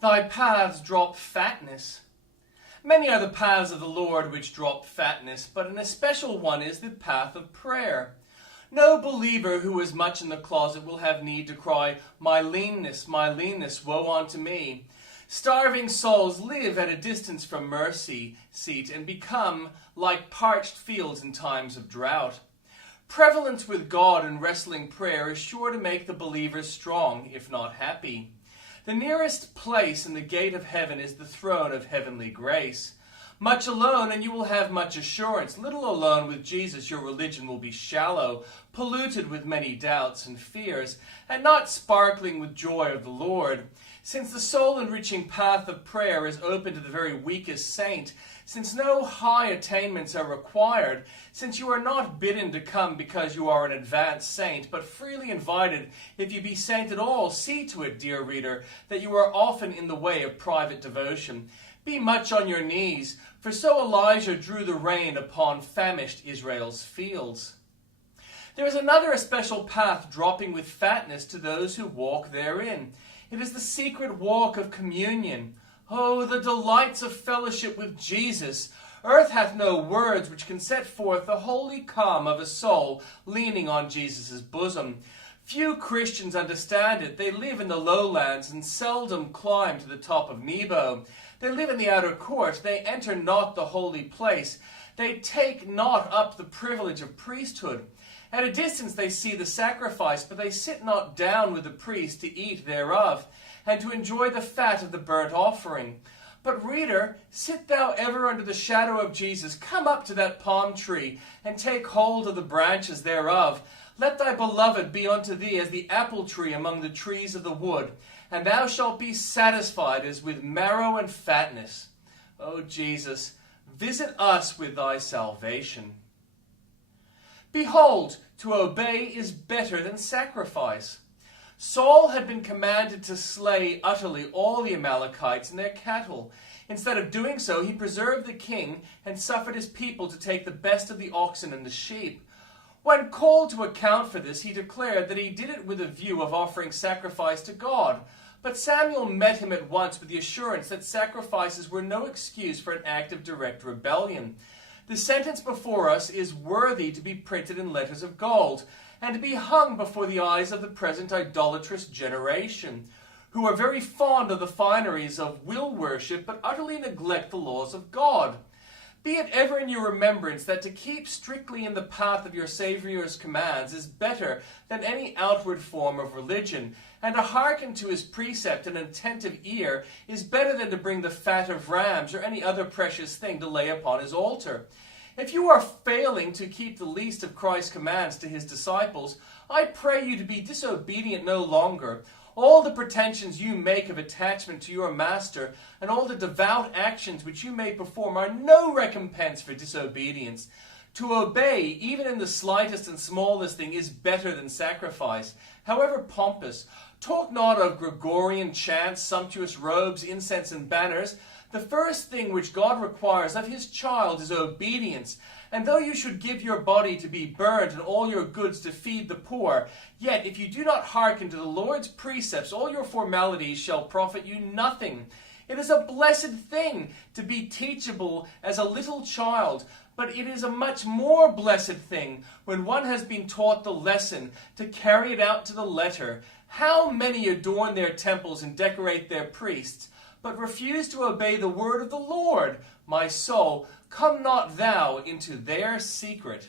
Thy paths drop fatness. Many are the paths of the Lord which drop fatness, but an especial one is the path of prayer. No believer who is much in the closet will have need to cry, my leanness, woe unto me. Starving souls live at a distance from mercy seat and become like parched fields in times of drought. Prevalence with God and wrestling prayer is sure to make the believer strong, if not happy. The nearest place in the gate of heaven is the throne of heavenly grace. Much alone and you will have much assurance. Little alone with Jesus your religion will be shallow, polluted with many doubts and fears, and not sparkling with joy of the Lord. Since the soul-enriching path of prayer is open to the very weakest saint, since no high attainments are required, since you are not bidden to come because you are an advanced saint, but freely invited if you be saint at all, see to it, dear reader, that you are often in the way of private devotion. Be much on your knees, for so Elijah drew the rain upon famished Israel's fields. There is another especial path dropping with fatness to those who walk therein. It is the secret walk of communion. Oh, the delights of fellowship with Jesus! Earth hath no words which can set forth the holy calm of a soul leaning on Jesus' bosom. Few Christians understand it. They live in the lowlands and seldom climb to the top of Nebo. They live in the outer court. They enter not the holy place. They take not up the privilege of priesthood. At a distance they see the sacrifice, but they sit not down with the priest to eat thereof, and to enjoy the fat of the burnt offering. But reader, sit thou ever under the shadow of Jesus, come up to that palm tree, and take hold of the branches thereof. Let thy beloved be unto thee as the apple tree among the trees of the wood, and thou shalt be satisfied as with marrow and fatness. O Jesus, visit us with thy salvation. Behold, to obey is better than sacrifice. Saul had been commanded to slay utterly all the Amalekites and their cattle. Instead of doing so, he preserved the king and suffered his people to take the best of the oxen and the sheep. When called to account for this, he declared that he did it with a view of offering sacrifice to God. But Samuel met him at once with the assurance that sacrifices were no excuse for an act of direct rebellion. The sentence before us is worthy to be printed in letters of gold, and to be hung before the eyes of the present idolatrous generation, who are very fond of the fineries of will worship, but utterly neglect the laws of God. Be it ever in your remembrance that to keep strictly in the path of your Saviour's commands is better than any outward form of religion, and to hearken to his precept an attentive ear is better than to bring the fat of rams or any other precious thing to lay upon his altar. If you are failing to keep the least of Christ's commands to his disciples, I pray you to be disobedient no longer. All the pretensions you make of attachment to your master and all the devout actions which you may perform are no recompense for disobedience. To obey, even in the slightest and smallest thing, is better than sacrifice, however pompous. Talk not of Gregorian chants, sumptuous robes, incense, and banners. The first thing which God requires of his child is obedience. And though you should give your body to be burned and all your goods to feed the poor, yet if you do not hearken to the Lord's precepts, all your formalities shall profit you nothing. It is a blessed thing to be teachable as a little child, but it is a much more blessed thing when one has been taught the lesson to carry it out to the letter. How many adorn their temples and decorate their priests, but refuse to obey the word of the Lord? My soul, come not thou into their secret.